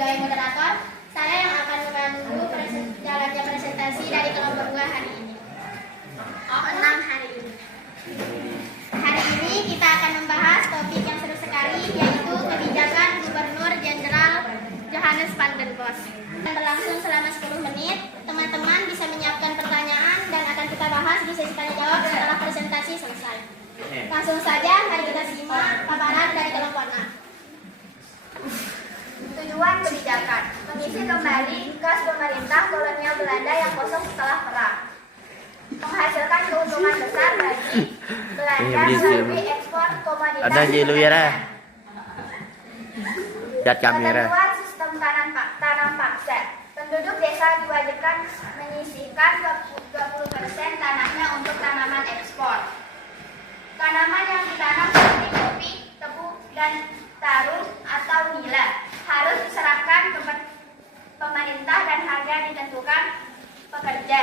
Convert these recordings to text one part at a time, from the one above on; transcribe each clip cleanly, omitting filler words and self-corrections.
sebagai moderator, saya yang akan memandu jalannya presentasi dari kelompok 2 hari ini. Hari ini kita akan membahas topik yang seru sekali, yaitu kebijakan Gubernur Jenderal Johannes van den Bos. Berlangsung selama 10 menit. Teman-teman bisa menyiapkan pertanyaan dan akan kita bahas di sesi tanya jawab setelah presentasi selesai. Langsung saja, mari kita simak paparan dari kelompok 6. Tujuan kebijakan: mengisi kembali kas pemerintah kolonial Belanda yang kosong setelah perang, menghasilkan keuntungan besar bagi Belanda melalui ekspor komoditas. Ada Jilu ya, kamera. Ketentuan sistem tanam paksa. Penduduk desa diwajibkan menyisihkan 20% tanahnya untuk tanaman ekspor. Tanaman yang ditanam seperti kopi, tebu, dan taruh atau nila harus diserahkan ke pemerintah dan harga ditentukan pekerja.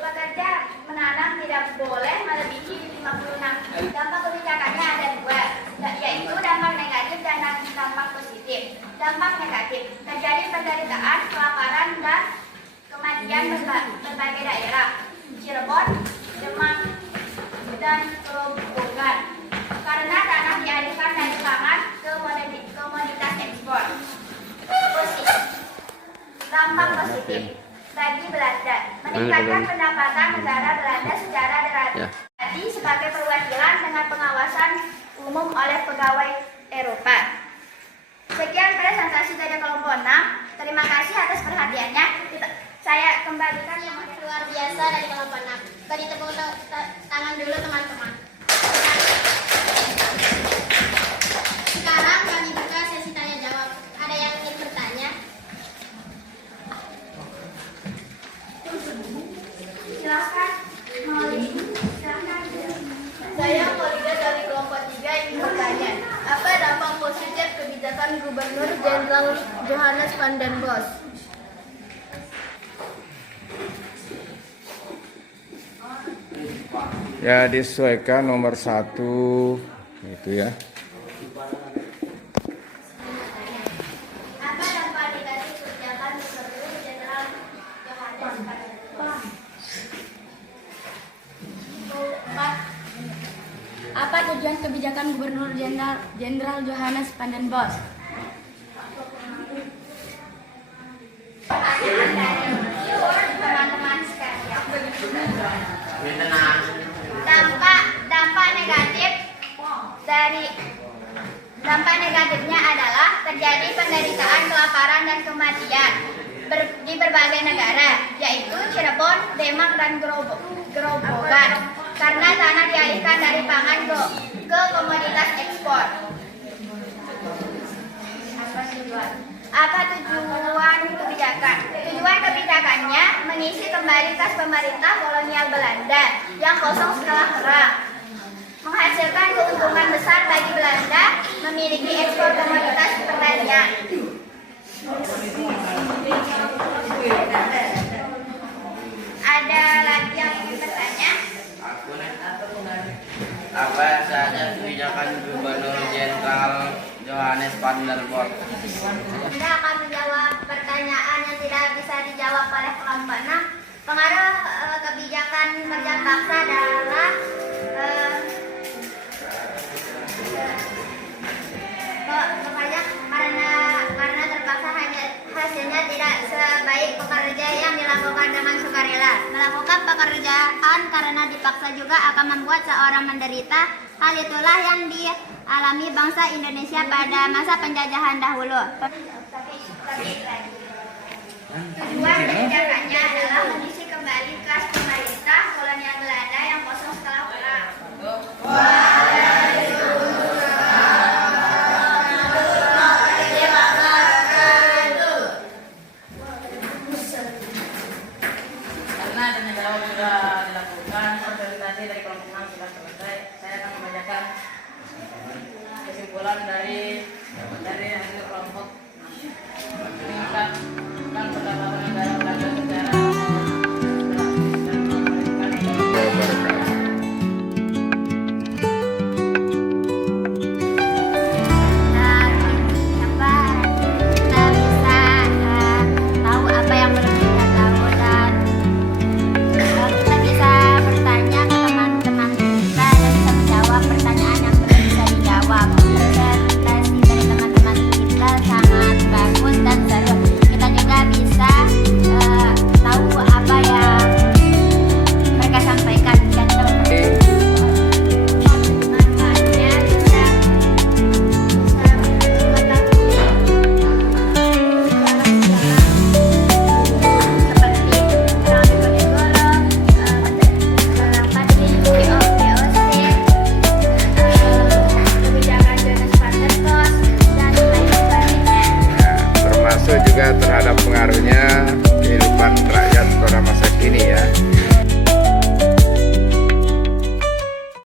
Pekerja menanam tidak boleh melebihi 56. Dampak kebijakannya ada 2, yaitu dampak negatif dan dampak positif. Dampak negatif: terjadi penderitaan, kelaparan, dan kematian berbagai daerah, Cirebon, Demak, dan Grobogan, karena tanah dialihkan dari pangan ke komoditas ekspor. Dampak positif bagi Belanda: meningkatkan pendapatan negara Belanda secara derajat sebagai perwakilan dengan pengawasan umum oleh pegawai Eropa. Sekian presentasi dari kelompok 6. Terima kasih atas perhatiannya. Saya kembalikan yang Luar biasa dari kelompok 6. Beri tepuk tangan dulu teman-teman. Sekarang kami buka sesi tanya jawab. Ada yang ingin bertanya? Silakan. Saya Maulida dari kelompok 3 ingin bertanya. Apa dampak positif kebijakan Gubernur Jenderal Johannes van den Bos? Ya, disesuaikan nomor 1 itu ya. Apa dampak negatif kebijakan Gubernur Jenderal Johannes van den Bos? Apa tujuan kebijakan Gubernur Jenderal Johannes van den Bos? Teman-teman sekalian, dampak negatifnya adalah terjadi penderitaan, kelaparan, dan kematian di berbagai negara, yaitu Cirebon, Demak, dan Grobogan, karena tanah dialihkan dari pangan ke komoditas ekspor. Apa tujuan kebijakan? Tujuan kebijakannya mengisi kembali kas pemerintah kolonial Belanda yang kosong setelah perang, menghasilkan keuntungan besar bagi Belanda memiliki ekspor komoditas pertanian. Ada lagi yang ingin bertanya? Apa saja kebijakan Gubernur Jenderal Johannes van den Bos? Anda akan menjawab pertanyaan yang tidak bisa dijawab oleh kelompok 6. Pengaruh kebijakan kerja paksa adalah karena terpaksa hasilnya tidak sebaik pekerja yang dilakukan dengan sukarela. Melakukan pekerjaan karena dipaksa juga akan membuat seorang menderita. Hal itulah yang dialami bangsa Indonesia pada masa penjajahan dahulu. Tujuan kebijakannya adalah mengisi kembali kas pemerintah kolonial Belanda yang kosong setelah perang. Karena tanya jawab sudah dilakukan, presentasi dari kelompok 6 sudah selesai. Saya akan membacakan kesimpulan dari hasil kelompok 6. Meningkatkan pendapatan negara Belanda secara pengaruhnya